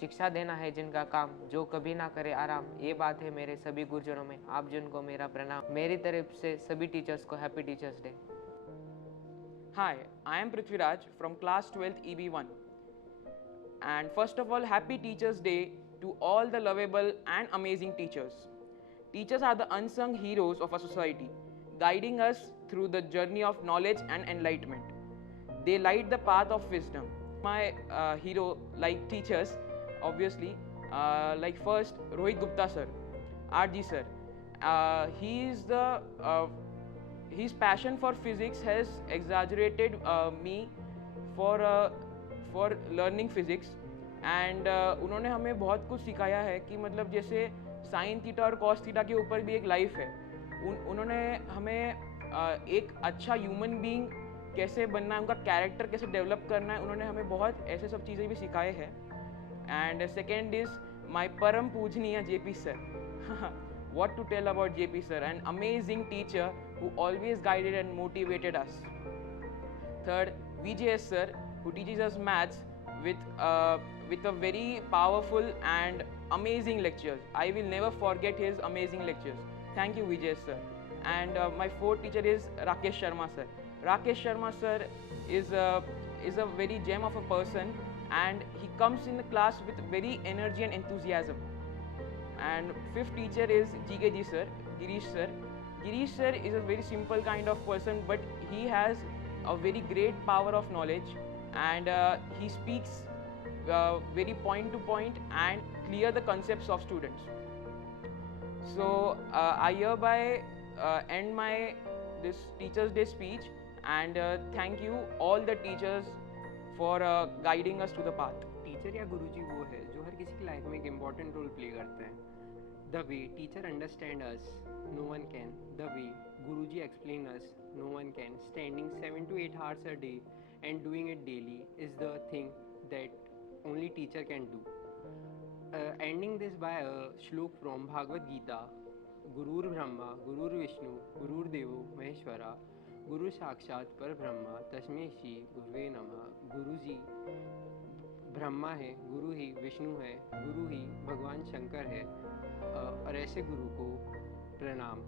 शिक्षा देना है जिनका काम, जो कभी ना करे आराम। ये बात है मेरे सभी गुरुजनों में, आप जिनको मेरा प्रणाम। मेरी तरफ से सभी टीचर्स को happy teachers day. Hi, I am Prithviraj from class 12th EB1. And first of all, happy Teachers Day to all the lovable and amazing teachers. Teachers are the unsung heroes of our society, guiding us through the journey of knowledge and enlightenment. They light the path of wisdom. My hero, like teachers, obviously, like first Rohit Gupta sir, RG sir. He is the his passion for physics has exaggerated me for for learning physics and उन्होंने हमें बहुत कुछ सिखाया है कि मतलब जैसे sine theta और कॉस थीटा के ऊपर भी एक लाइफ है। उन्होंने हमें एक अच्छा ह्यूमन बीइंग कैसे बनना है, उनका कैरेक्टर कैसे डेवलप करना है, उन्होंने हमें बहुत ऐसे सब चीज़ें भी सिखाए हैं। एंड सेकेंड इज़ माई परम पूजनीय JP sir. What to tell about JP sir, an amazing teacher who always guided and motivated us. Third, VJS sir, who teaches us maths with a very powerful and amazing lectures. I will never forget his amazing lectures. Thank you, VJS sir. And my fourth teacher is Rakesh Sharma sir. Rakesh Sharma sir is a very gem of a person, and he comes in the class with very energy and enthusiasm. And fifth teacher is GKG sir, Girish sir. Girish sir is a very simple kind of person, but he has a very great power of knowledge, and he speaks very point to point and clear the concepts of students. So I hereby end my this Teachers Day speech, and thank you all the teachers for guiding us to the path. Teacher या गुरुजी वो है जो हर किसी की life में एक important role play करते हैं. The way teacher understand us, no one can. The way Guruji explain us, no one can. Standing 7 to 8 hours a day and doing it daily is the thing that only teacher can do. Ending this by a shlok from Bhagavad Gita. Gurur Brahma, Gurur Vishnu, Gurur Devo Maheshwara, Guru साक्षात पर ब्रह्मा तस्मै श्री गुरुवे नमः. गुरु जी ब्रह्मा है, गुरु ही विष्णु है, गुरु ही भगवान शंकर है, और ऐसे गुरु को प्रणाम.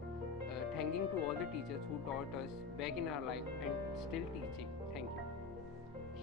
Thanking to all the teachers who taught us back in our life and still teaching. Thank you.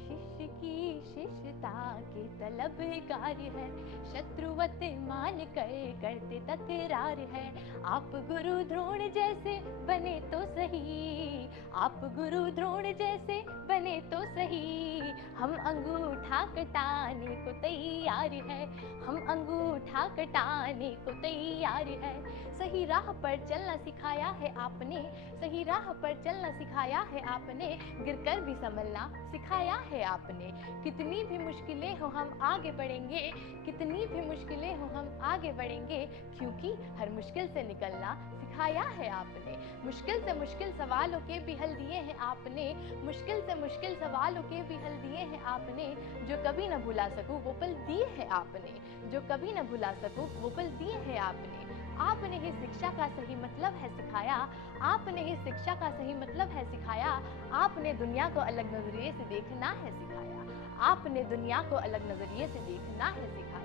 शिष्य की शिष्यता के तलबगार है, शत्रुवत मान कर करते तकरार है. आप गुरु द्रोण जैसे बने तो सही, आप गुरु द्रोण जैसे बने तो सही. हम अंगूठा कटाने को तैयार है, हम अंगूठा कटाने को तैयार है. सही राह पर चलना सिखाया है आपने, सही राह पर चलना सिखाया है आपने. गिरकर भी संभलना सिखाया है आपने. कितनी भी मुश्किलें हो हम आगे बढ़ेंगे, कितनी भी मुश्किलें हो हम आगे बढ़ेंगे, क्योंकि हर मुश्किल से निकलना सिखाया है आपने. मुश्किल से मुश्किल सवालों के भी हल दिए हैं आपने, मुश्किल से मुश्किल सवालों के भी हल दिए हैं आपने. जो कभी न भुला सकूं वो पल दिए हैं आपने, जो कभी न भुला सकूं वो पल दिए हैं आपने. आपने ही शिक्षा का सही मतलब है सिखाया, आपने ही शिक्षा का सही मतलब है सिखाया. आपने दुनिया को अलग नजरिए से देखना है सिखाया, आपने दुनिया को अलग नजरिए से देखना है सिखाया.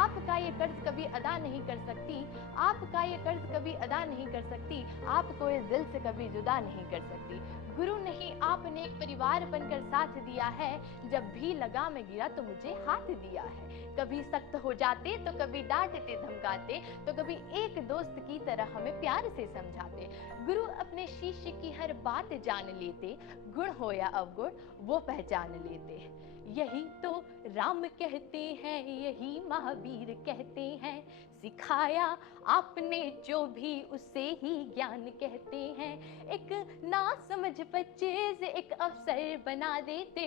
आपका ये कर्ज कभी अदा नहीं कर सकती, आपका ये कर्ज कभी अदा नहीं कर सकती. आपको इस दिल से कभी जुदा नहीं कर सकती. गुरु नहीं आपने एक परिवार बनकर साथ दिया है, जब भी लगा मैं गिरा तो मुझे हाथ दिया है. कभी सख्त हो जाते तो कभी डांटते धमकाते, तो कभी एक दोस्त की तरह हमें प्यार से समझाते. गुरु अपने शिष्य की हर बात जान लेते, गुण हो या अवगुण वो पहचान लेते. यही तो राम कहते हैं, यही महावीर कहते हैं. सिखाया आपने जो भी उसे ही ज्ञान कहते हैं. एक ना समझ बच्चे से एक अफसर बना देते,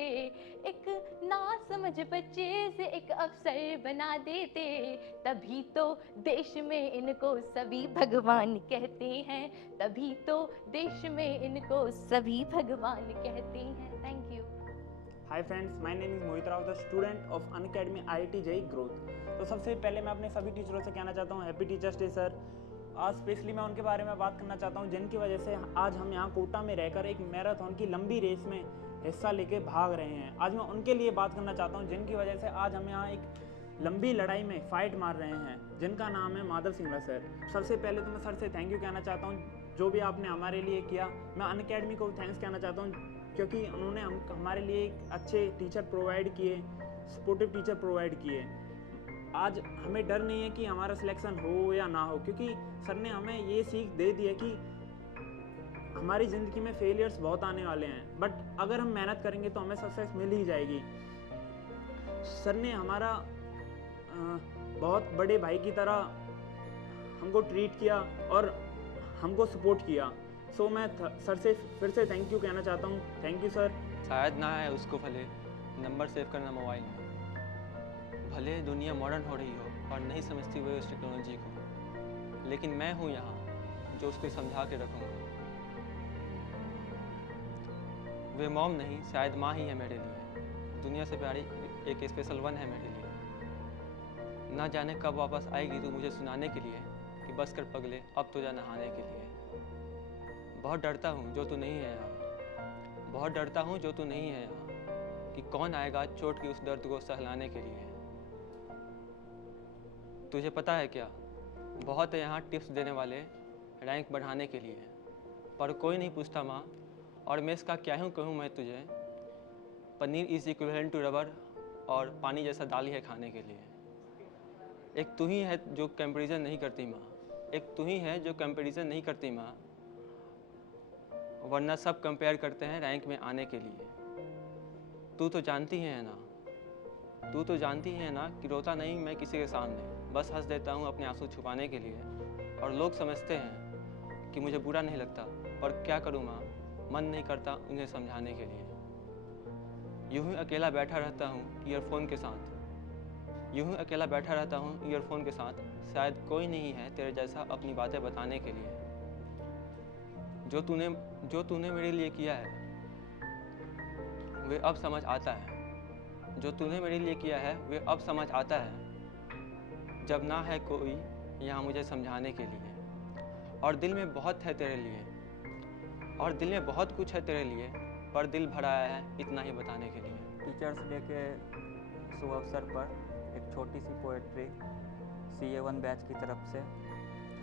एक ना समझ बच्चे से एक अफसर बना देते. तभी तो देश में इनको सभी भगवान कहते हैं, तभी तो देश में इनको सभी भगवान कहते हैं. Thank you. Hi friends, my name is Mohit Rao, the student of Unacademy IIT JEE growth. तो सबसे पहले मैं अपने सभी टीचरों से कहना चाहता हूँ हैप्पी टीचर्स डे सर. आज स्पेशली मैं उनके बारे में बात करना चाहता हूँ जिनकी वजह से आज हम यहाँ कोटा में रहकर एक मैराथन की लंबी रेस में हिस्सा लेके भाग रहे हैं. आज मैं उनके लिए बात करना चाहता हूँ जिनकी वजह से आज हम यहाँ एक लंबी लड़ाई में फाइट मार रहे हैं, जिनका नाम है माधव सिंगला सर। सबसे पहले तो मैं सर से थैंक यू कहना चाहता हूँ, जो भी आपने हमारे लिए किया। मैं अनअकैडमी को थैंक्स कहना चाहता हूँ, क्योंकि उन्होंने हमारे लिए एक अच्छे टीचर प्रोवाइड किए, सपोर्टिव टीचर प्रोवाइड किए। आज हमें डर नहीं है कि हमारा सिलेक्शन हो या ना हो, क्योंकि सर ने हमें ये सीख दे दी है कि हमारी ज़िंदगी में फेलियर्स बहुत आने वाले हैं, बट अगर हम मेहनत करेंगे तो हमें सक्सेस मिल ही जाएगी। सर ने हमारा बहुत बड़े भाई की तरह हमको ट्रीट किया और हमको सपोर्ट किया। सो मैं सर से फिर से थैंक यू कहना चाहता हूँ। Thank you sir. शायद ना है उसको भले नंबर सेव करना मोबाइल में, भले दुनिया मॉडर्न हो रही हो और नहीं समझती हुए उस टेक्नोलॉजी को, लेकिन मैं हूँ यहाँ जो उसको समझा के रखूँगा। वे मॉम नहीं, शायद माँ ही है मेरे लिए, दुनिया से प्यारी एक स्पेशल वन है मेरे लिए। ना जाने कब वापस आएगी तू मुझे सुनाने के लिए कि बस कर पगले अब तो जा नहाने के लिए। बहुत डरता हूँ जो तू नहीं है यहाँ, बहुत डरता हूँ जो तू नहीं है यहाँ, कि कौन आएगा चोट की उस दर्द को सहलाने के लिए। तुझे पता है क्या, बहुत है यहाँ टिप्स देने वाले रैंक बढ़ाने के लिए, पर कोई नहीं पूछता माँ। और मैं इसका क्या हूँ कहूँ मैं तुझे, paneer is equivalent to rubber और पानी जैसा दाल ही है खाने के लिए। एक तू ही है जो कंपैरिजन नहीं करती माँ, एक तू ही है जो कंपैरिजन नहीं करती माँ, वरना सब कंपेयर करते हैं रैंक में आने के लिए। तू तो जानती है ना, तू तो जानती है ना कि रोता नहीं मैं किसी के सामने, बस हंस देता हूँ अपने आंसू छुपाने के लिए। और लोग समझते हैं कि मुझे बुरा नहीं लगता, पर क्या करूँ माँ, मन नहीं करता उन्हें समझाने के लिए। यूं ही अकेला बैठा रहता हूँ ईयरफोन के साथ, यूं ही अकेला बैठा रहता हूँ ईयरफोन के साथ, शायद कोई नहीं है तेरे जैसा अपनी बातें बताने के लिए। जो तूने मेरे लिए किया है वे अब समझ आता है, जो तूने मेरे लिए किया है वे अब समझ आता है, जब ना है कोई यहाँ मुझे समझाने के लिए। और दिल में बहुत है तेरे लिए, और दिल में बहुत कुछ है तेरे लिए, पर दिल भरा है इतना ही बताने के लिए। टीचर्स डे के शुभ अवसर पर एक छोटी सी पोएट्री CA1 बैच की तरफ से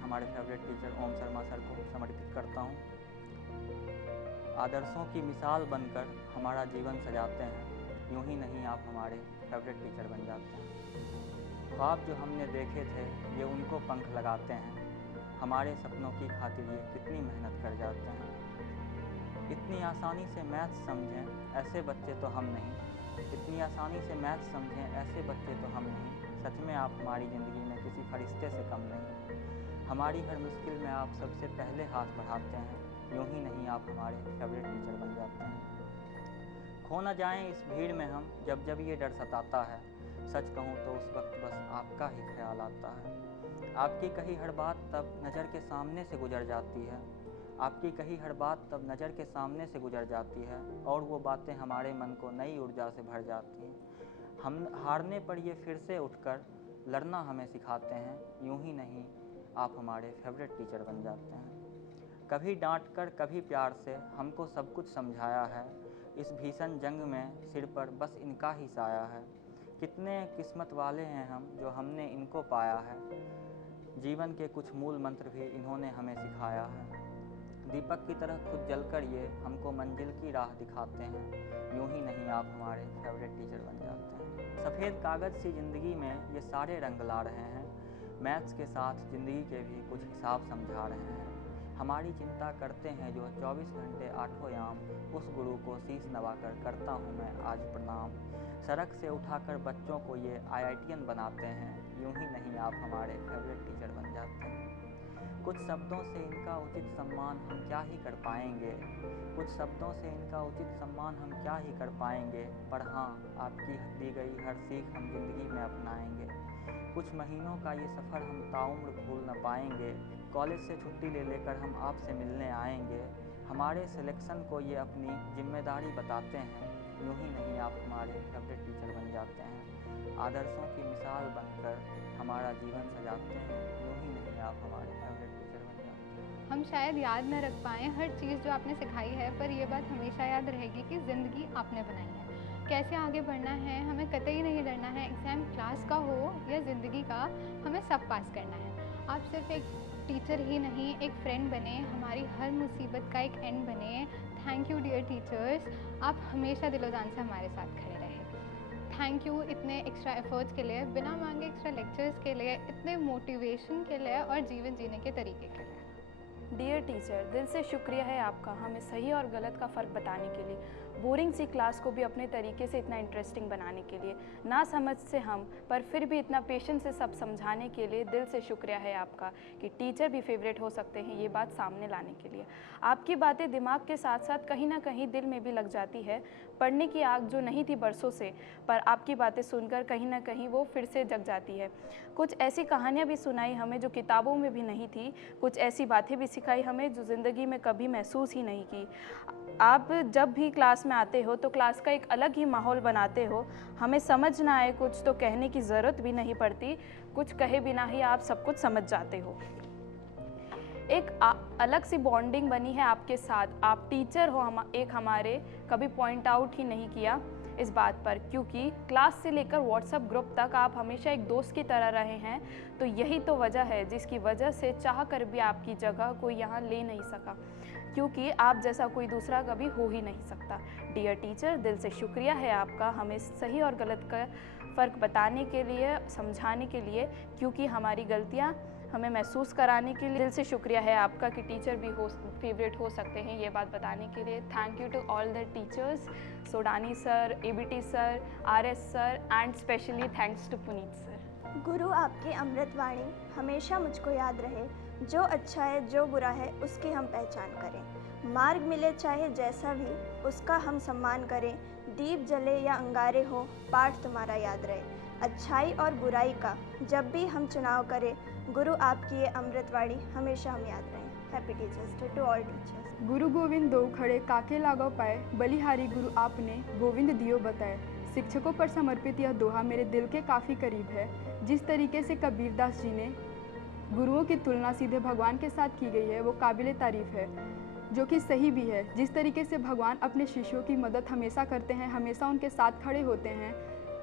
हमारे फेवरेट टीचर ओम शर्मा सर को समर्पित करता हूँ। आदर्शों की मिसाल बनकर हमारा जीवन सजाते हैं, यूं ही नहीं आप हमारे फेवरेट टीचर बन जाते हैं। ख्वाब जो हमने देखे थे ये उनको पंख लगाते हैं, हमारे सपनों की खातिर ये कितनी मेहनत कर जाते हैं। इतनी आसानी से मैथ्स समझें ऐसे बच्चे तो हम नहीं, इतनी आसानी से मैथ्स समझें ऐसे बच्चे तो हम नहीं। सच में आप हमारी ज़िंदगी में किसी फरिश्ते से कम नहीं, हमारी हर मुश्किल में आप सबसे पहले हाथ बढ़ाते हैं, यूं ही नहीं आप हमारे फेवरेट टीचर बन जाते हैं। खो न जाएं इस भीड़ में हम जब जब ये डर सताता है, सच कहूँ तो उस वक्त बस आपका ही ख्याल आता है। आपकी कही हर बात तब नज़र के सामने से गुजर जाती है, आपकी कही हर बात तब नज़र के सामने से गुजर जाती है, और वो बातें हमारे मन को नई ऊर्जा से भर जाती हैं। हम हारने पर ये फिर से उठकर लड़ना हमें सिखाते हैं, यूं ही नहीं आप हमारे फेवरेट टीचर बन जाते हैं। कभी डांट कर कभी प्यार से हमको सब कुछ समझाया है, इस भीषण जंग में सिर पर बस इनका ही साया है। कितने किस्मत वाले हैं हम जो हमने इनको पाया है, जीवन के कुछ मूल मंत्र भी इन्होंने हमें सिखाया है। दीपक की तरह खुद जलकर ये हमको मंजिल की राह दिखाते हैं, यूं ही नहीं आप हमारे फेवरेट टीचर बन जाते हैं। सफ़ेद कागज़ सी ज़िंदगी में ये सारे रंग ला रहे हैं, मैथ्स के साथ ज़िंदगी के भी कुछ हिसाब समझा रहे हैं। हमारी चिंता करते हैं जो 24 घंटे आठों याम, उस गुरु को शीश नवाकर करता हूँ मैं आज प्रणाम। सड़क से उठाकर बच्चों को ये IITian बनाते हैं, यूं ही नहीं आप हमारे फेवरेट टीचर बन जाते हैं। कुछ शब्दों से इनका उचित सम्मान हम क्या ही कर पाएंगे, कुछ शब्दों से इनका उचित सम्मान हम क्या ही कर पाएंगे, पर हाँ आपकी दी गई हर सीख हम जिंदगी में अपनाएंगे। कुछ महीनों का ये सफ़र हम ताउम्र भूल न पाएंगे, कॉलेज से छुट्टी ले लेकर हम आपसे मिलने आएंगे। हमारे सिलेक्शन को ये अपनी जिम्मेदारी बताते हैं, यूं ही नहीं आप हमारे फेवरेट टीचर बन जाते हैं। आदर्शों की मिसाल बनकर हमारा जीवन सजाते हैं, यूं ही नहीं आप हमारे फेवरेट टीचर बन जाते हैं। हम शायद याद न रख पाएँ हर चीज़ जो आपने सिखाई है, पर यह बात हमेशा याद रहेगी कि ज़िंदगी आपने बनाई है, कैसे आगे बढ़ना है, हमें कतई नहीं डरना है। एग्ज़ाम क्लास का हो या ज़िंदगी का, हमें सब पास करना है। आप सिर्फ एक टीचर ही नहीं, एक फ्रेंड बने, हमारी हर मुसीबत का एक एंड बने। थैंक यू डियर टीचर्स, आप हमेशा दिलो जान से हमारे साथ खड़े रहे। थैंक यू इतने एक्स्ट्रा एफर्ट्स के लिए, बिना मांगे एक्स्ट्रा लेक्चर्स के लिए, इतने मोटिवेशन के लिए और जीवन जीने के तरीके के लिए। डियर टीचर, दिल से शुक्रिया है आपका हमें सही और गलत का फ़र्क बताने के लिए, बोरिंग सी क्लास को भी अपने तरीके से इतना इंटरेस्टिंग बनाने के लिए, ना समझ से हम पर फिर भी इतना पेशेंस से सब समझाने के लिए दिल से शुक्रिया है आपका कि टीचर भी फेवरेट हो सकते हैं, ये बात सामने लाने के लिए। आपकी बातें दिमाग के साथ साथ कहीं ना कहीं दिल में भी लग जाती है। पढ़ने की आग जो नहीं थी बरसों से, पर आपकी बातें सुनकर कहीं ना कहीं वो फिर से जग जाती है। कुछ ऐसी कहानियाँ भी सुनाई हमें जो किताबों में भी नहीं थी, कुछ ऐसी बातें भी सिखाई हमें जो ज़िंदगी में कभी महसूस ही नहीं की। आप जब भी क्लास में आते हो तो क्लास का एक अलग ही माहौल बनाते हो। हमें समझ ना आए कुछ तो कहने की ज़रूरत भी नहीं पड़ती, कुछ कहे बिना ही आप सब कुछ समझ जाते हो। एक अलग सी बॉन्डिंग बनी है आपके साथ। आप टीचर हो, एक हमारे कभी पॉइंट आउट ही नहीं किया इस बात पर, क्योंकि क्लास से लेकर व्हाट्सएप ग्रुप तक आप हमेशा एक दोस्त की तरह रहे हैं। तो यही तो वजह है जिसकी वजह से चाह कर भी आपकी जगह कोई यहाँ ले नहीं सका, क्योंकि आप जैसा कोई दूसरा कभी हो ही नहीं सकता। डियर टीचर, दिल से शुक्रिया है आपका हमें सही और गलत का फ़र्क बताने के लिए, समझाने के लिए, क्योंकि हमारी गलतियाँ हमें महसूस कराने के लिए। दिल से शुक्रिया है आपका कि टीचर भी फेवरेट हो सकते हैं, ये बात बताने के लिए। Thank you to all the teachers, Sodani sir, ABT sir, RS sir, and specially thanks to Puneet sir. गुरु, आपकी अमृत वाणी हमेशा मुझको याद रहे। जो अच्छा है, जो बुरा है, उसकी हम पहचान करें। मार्ग मिले चाहे जैसा भी, उसका हम सम्मान करें। दीप जले या अंगारे हो, पाठ तुम्हारा याद रहे। अच्छाई और बुराई का जब भी हम चुनाव करें, गुरु आपकी ये अमृतवाणी हमेशा हम याद रहें। Happy teachers day to all teachers. गुरु गोविंद दो खड़े काके लागो पाए, बलिहारी गुरु आपने गोविंद दियो बताए। शिक्षकों पर समर्पित यह दोहा मेरे दिल के काफ़ी करीब है। जिस तरीके से कबीरदास जी ने गुरुओं की तुलना सीधे भगवान के साथ की गई है, वो काबिल तारीफ़ है, जो कि सही भी है। जिस तरीके से भगवान अपने शिष्यों की मदद हमेशा करते हैं, हमेशा उनके साथ खड़े होते हैं,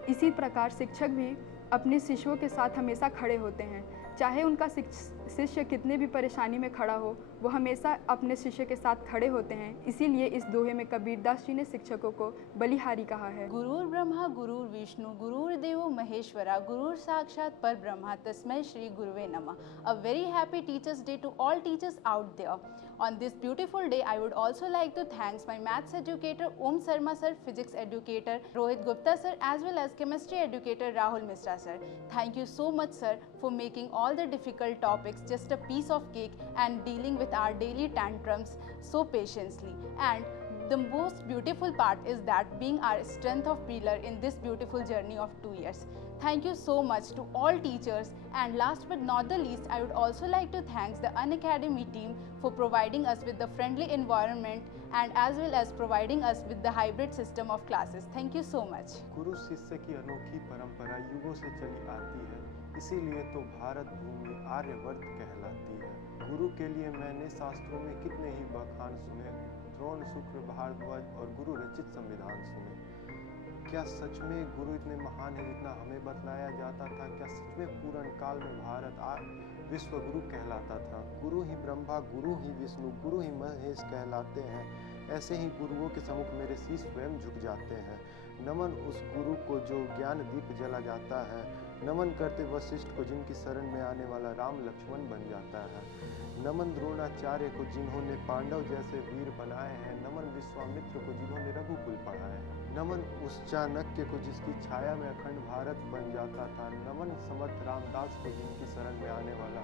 इसी प्रकार शिक्षक भी अपने शिष्यों के साथ हमेशा खड़े होते हैं। चाहे उनका शिष्य कितने भी परेशानी में खड़ा हो, वो हमेशा अपने शिष्य के साथ खड़े होते हैं। इसीलिए इस दोहे में कबीरदास जी ने शिक्षकों को बलिहारी कहा है। गुरुर् ब्रह्मा गुरुर् विष्णु गुरुर्देवो महेश्वरा गुरुर् साक्षात पर ब्रह्मा तस्मै श्री गुरुवे नमः। A very happy Teachers Day to all teachers out there. On this beautiful day, I would also like to thank my maths educator Om Sarma sir, physics educator Rohit Gupta sir, as well as chemistry educator Rahul Misra sir. Thank you so much sir for making all the difficult topics just a piece of cake and dealing with our daily tantrums so patiently. And the most beautiful part is that being our strength of pillar in this beautiful journey of 2 years. Thank you so much to all teachers, and last but not the least, I would also like to thank the Unacademy team for providing us with the friendly environment and as well as providing us with the hybrid system of classes. Thank you so much. गुरु शिष्य की अनोखी परंपरा युगों से चली आती है, इसीलिए तो भारत भूमि आर्यवर्त कहलाती है। गुरु के लिए मैंने शास्त्रों में कितने ही बखान सुने, द्रोण, शुक्र, भारद्वाज और गुरु रचित संविधान सुने। क्या सच में गुरु इतने महान है जितना हमें बतलाया जाता था? क्या सच में पूर्ण काल में भारत विश्व गुरु कहलाता था? गुरु ही ब्रह्मा, गुरु ही विष्णु, गुरु ही महेश कहलाते हैं। ऐसे ही गुरुओं के सम्मुख मेरे शीश स्वयं झुक जाते हैं। नमन उस गुरु को जो ज्ञान दीप जला जाता है, नमन करते वशिष्ठ को जिनकी शरण में आने वाला राम लक्ष्मण बन जाता है, नमन द्रोणाचार्य को जिन्होंने पांडव जैसे वीर बनाए हैं, नमन विश्वामित्र को जिन्होंने रघुकुल पढ़ाए हैं, नमन उस चाणक्य को जिसकी छाया में अखंड भारत बन जाता था, नमन समर्थ रामदास को जिनकी शरण में आने वाला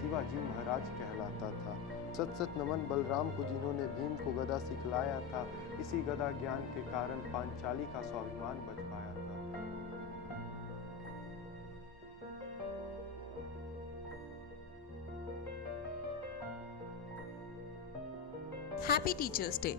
शिवाजी महाराज कहलाता था, सत सत नमन बलराम को जिन्होंने भीम को गदा सिखलाया था। इसी गदा ज्ञान के कारण पांचाली का स्वाभिमान बच पाया था। Happy Teachers Day.